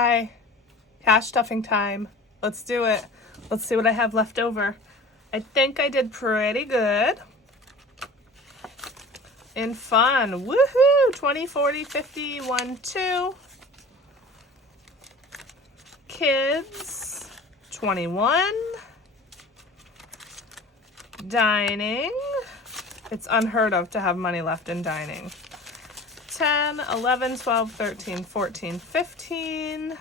Hi, cash stuffing time. Let's do it. Let's see what I have left over. I think I did pretty good. And fun. Woohoo! 20, 40, 50, 1, 2. Kids, 21. Dining. It's unheard of to have money left in dining. 10, 11, 12, 13, 14, 15.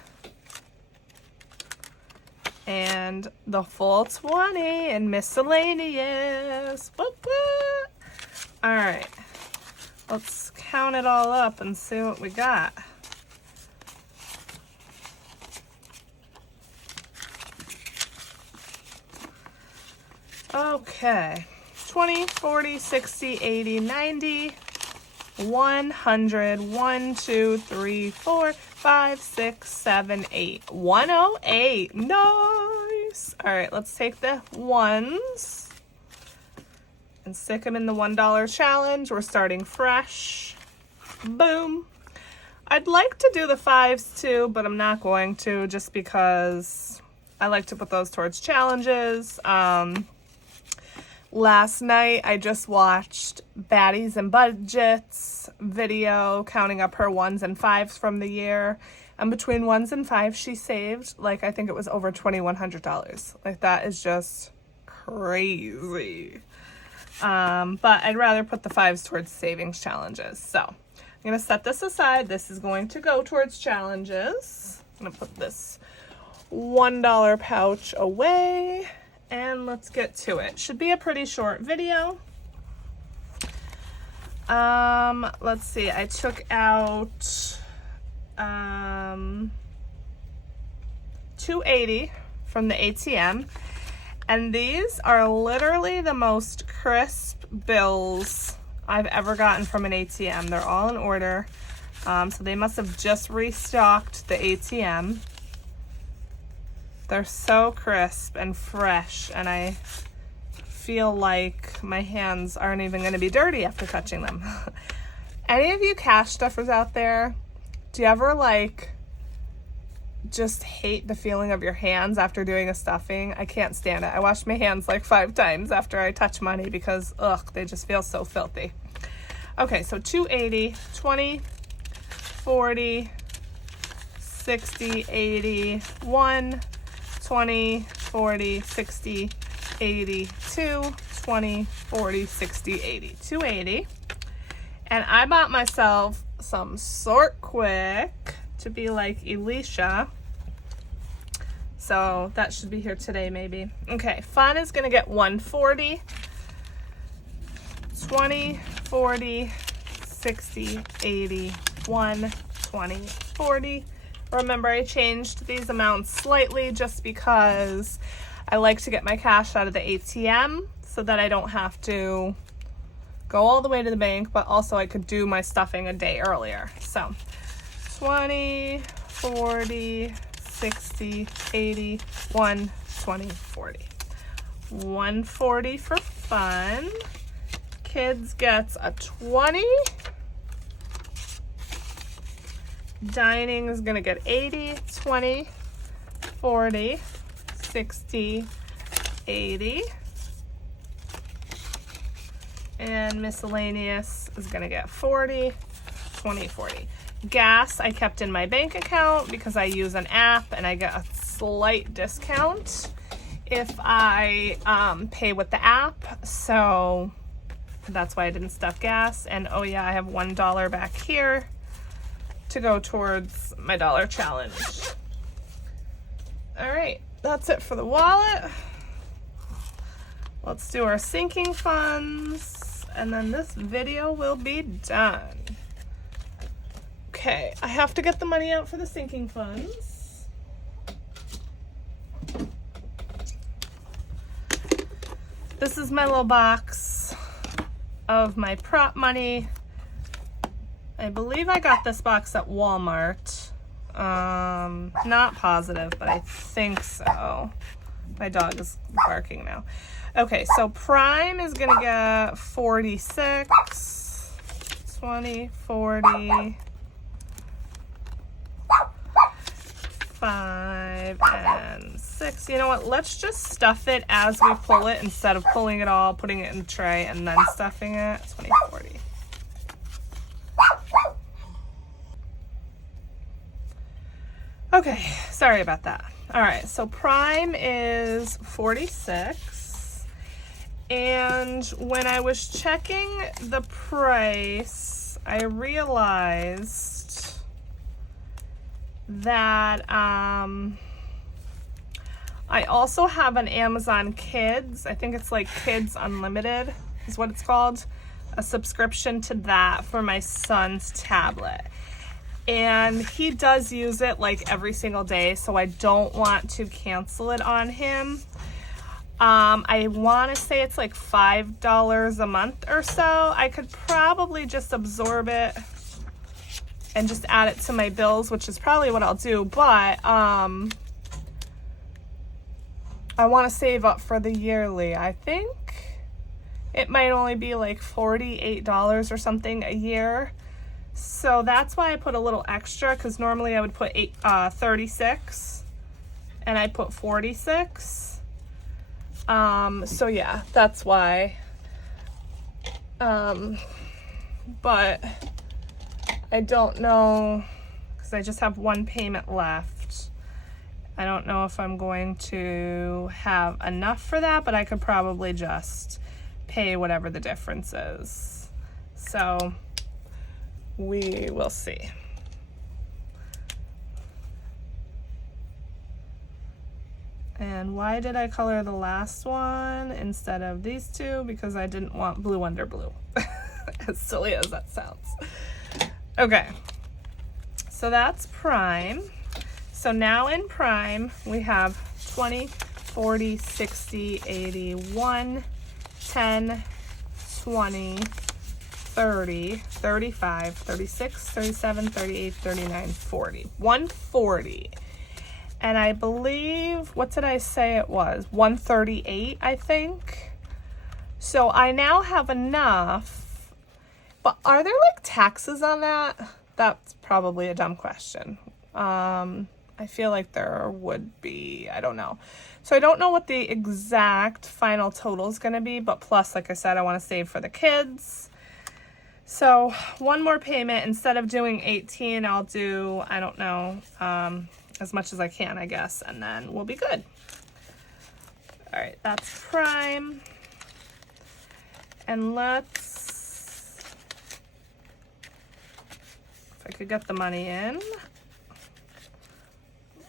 And the full 20 and miscellaneous. What? All right. Let's count it all up and see what we got. Okay. 20, 40, 60, 80, 90, 100, 1, 2, 3, 4, 5, 6, 7, 8. 108. Nice. All right, let's take the ones and stick them in the $1 challenge. We're starting fresh. Boom. I'd like to do the fives too, but I'm not going to just because I like to put those towards challenges. Last night, I just watched Baddies and Budgets video counting up her ones and fives from the year. And between ones and fives, she saved, like, I think it was over $2,100. Like, that is just crazy. But I'd rather put the fives towards savings challenges. So I'm going to set this aside. This is going to go towards challenges. I'm going to put this $1 pouch away. And let's get to it. Should be a pretty short video. Let's see. I took out $280 from the ATM. And these are literally the most crisp bills I've ever gotten from an ATM. They're all in order. So they must have just restocked the ATM. They're so crisp and fresh, and I feel like my hands aren't even going to be dirty after touching them. Any of you cash stuffers out there, do you ever like just hate the feeling of your hands after doing a stuffing? I can't stand it. I wash my hands like 5 times after I touch money because, ugh, they just feel so filthy. Okay, so 280, 20, 40, 60, 80, 1, 20, 40, 60, 80, 2, 20, 40, 60, 80. 280. And I bought myself some Sort Quick to be like Elisha. So that should be here today maybe. Okay, Fun is going to get 140, 20, 40, 60, 80, 1, 20, 40. Remember, I changed these amounts slightly just because I like to get my cash out of the ATM so that I don't have to go all the way to the bank, but also I could do my stuffing a day earlier. So 20, 40, 60, 80, 1, 20, 40. 140 for Fun. Kids gets a 20. Dining is going to get 80, 20, 40, 60, 80. And miscellaneous is going to get 40, 20, 40. Gas I kept in my bank account because I use an app and I get a slight discount if I pay with the app. So that's why I didn't stuff gas. And oh yeah, I have $1 back here to go towards my dollar challenge. All right, that's it for the wallet. Let's do our sinking funds, and then this video will be done. Okay, I have to get the money out for the sinking funds. This is my little box of my prop money. I believe I got this box at Walmart. Not positive, but I think so. My dog is barking now. Okay, so Prime is gonna get 46, 20, 40, 5 and 6. You know what? Let's just stuff it as we pull it instead of pulling it all, putting it in the tray, and then stuffing it. 20, 40. Okay, sorry about that. All right, so prime is 46. And when I was checking the price, I realized that I also have an Amazon Kids. I think it's like Kids Unlimited is what it's called. A subscription to that for my son's tablet. And he does use it like every single day, so I don't want to cancel it on him. I want to say it's like $5 a month or so. I could probably just absorb it and just add it to my bills, which is probably what I'll do, but I want to save up for the yearly. I think it might only be like $48 or something a year. So that's why I put a little extra, because normally I would put 36 and I put 46. So yeah, that's why. But I don't know, because I just have one payment left. I don't know if I'm going to have enough for that, but I could probably just pay whatever the difference is. So we will see. And why did I color the last one instead of these two? Because I didn't want blue under blue. As silly as that sounds. Okay, so that's prime. So now in prime, we have 20, 40, 60, 80, 1, 10, 20, 30, 35, 36, 37, 38, 39, 40. 140. And I believe, what did I say it was? 138, I think. So I now have enough. But are there like taxes on that? That's probably a dumb question. I feel like there would be. I don't know. So I don't know what the exact final total is going to be. But plus, like I said, I want to save for the kids. So one more payment. Instead of doing 18, I'll do, I don't know, as much as I can, I guess. And then we'll be good. All right, that's prime. And let's, if I could get the money in,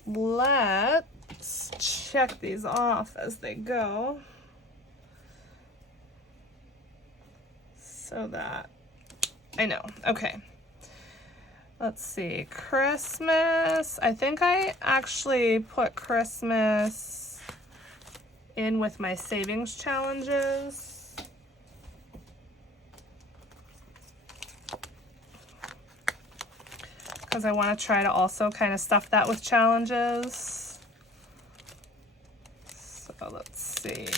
let's check these off as they go. So that, I know, okay. Let's see, Christmas. I think I actually put Christmas in with my savings challenges. Because I want to try to also kind of stuff that with challenges. So let's see.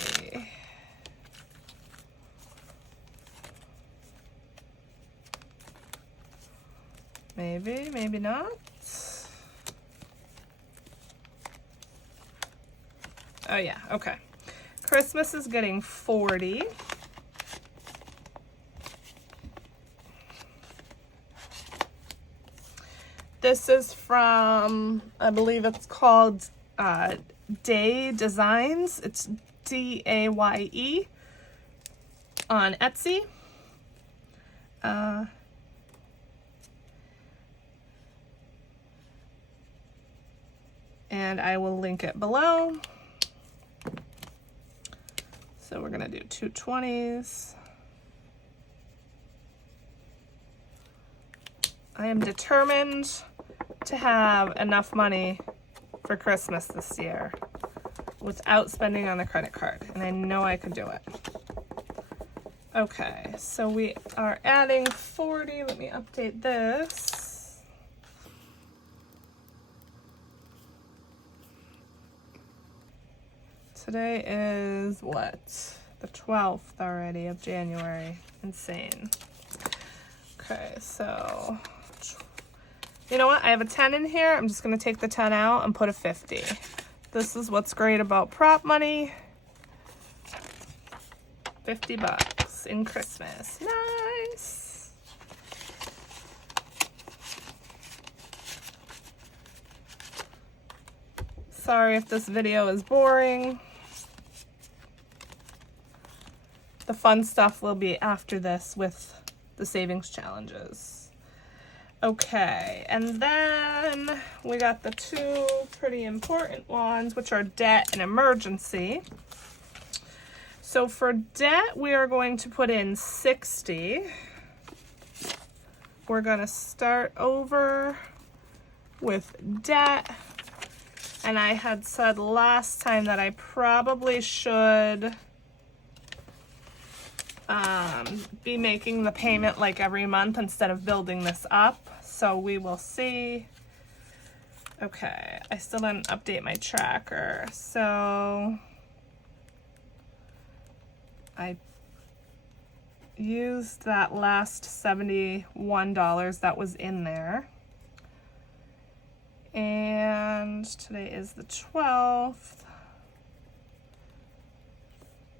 Maybe, maybe not. Oh yeah, okay. Christmas is getting 40. This is from, I believe it's called Day Designs. It's D-A-Y-E on Etsy. And I will link it below. So we're gonna do 2 20s. I am determined to have enough money for Christmas this year without spending on the credit card, and I know I could do it. Okay, so we are adding 40. Let me update this. Today is what? The 12th already of January. Insane. Okay, so You know what? I have a 10 in here. I'm just going to take the 10 out and put a 50. This is what's great about prop money. 50 bucks in Christmas. Nice. Sorry if this video is boring. The fun stuff will be after this with the savings challenges. Okay, and then we got the two pretty important ones, which are debt and emergency. So for debt, we are going to put in 60. We're going to start over with debt. And I had said last time that I probably should be making the payment like every month instead of building this up. So we will see. Okay, I still didn't update my tracker. So I used that last $71 that was in there. And today is the 12th.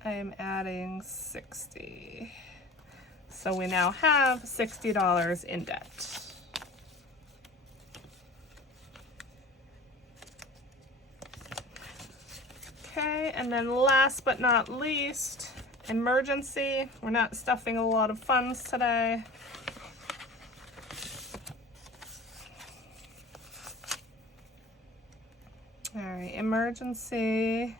I am adding 60. So we now have $60 in debt. Okay, and then last but not least, emergency. We're not stuffing a lot of funds today. All right, emergency.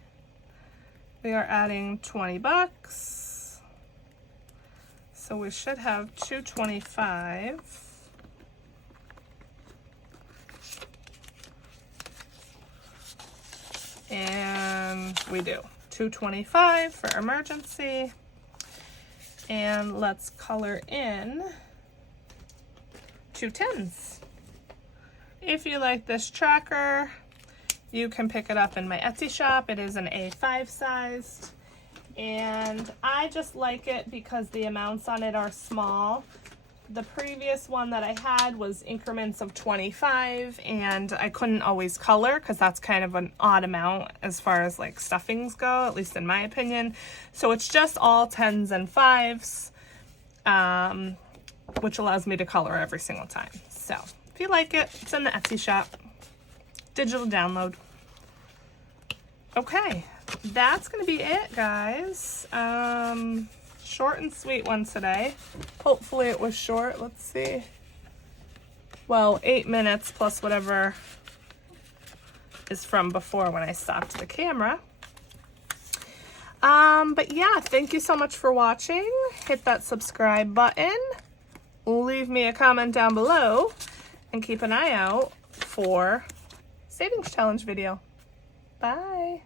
We are adding 20 bucks. So we should have 225. And we do 225 for emergency. And let's color in 2 10s. If you like this tracker, you can pick it up in my Etsy shop. It is an A5 sized. And I just like it because the amounts on it are small. The previous one that I had was increments of 25, and I couldn't always color because that's kind of an odd amount as far as like stuffings go, at least in my opinion. So it's just all 10s and 5s, which allows me to color every single time. So if you like it, it's in the Etsy shop. Digital download. Okay, that's gonna be it, guys. Short and sweet one today. Hopefully it was short. Let's see. Well, 8 minutes plus whatever is from before when I stopped the camera. But yeah, thank you so much for watching. Hit that subscribe button. Leave me a comment down below and keep an eye out for savings challenge video. Bye.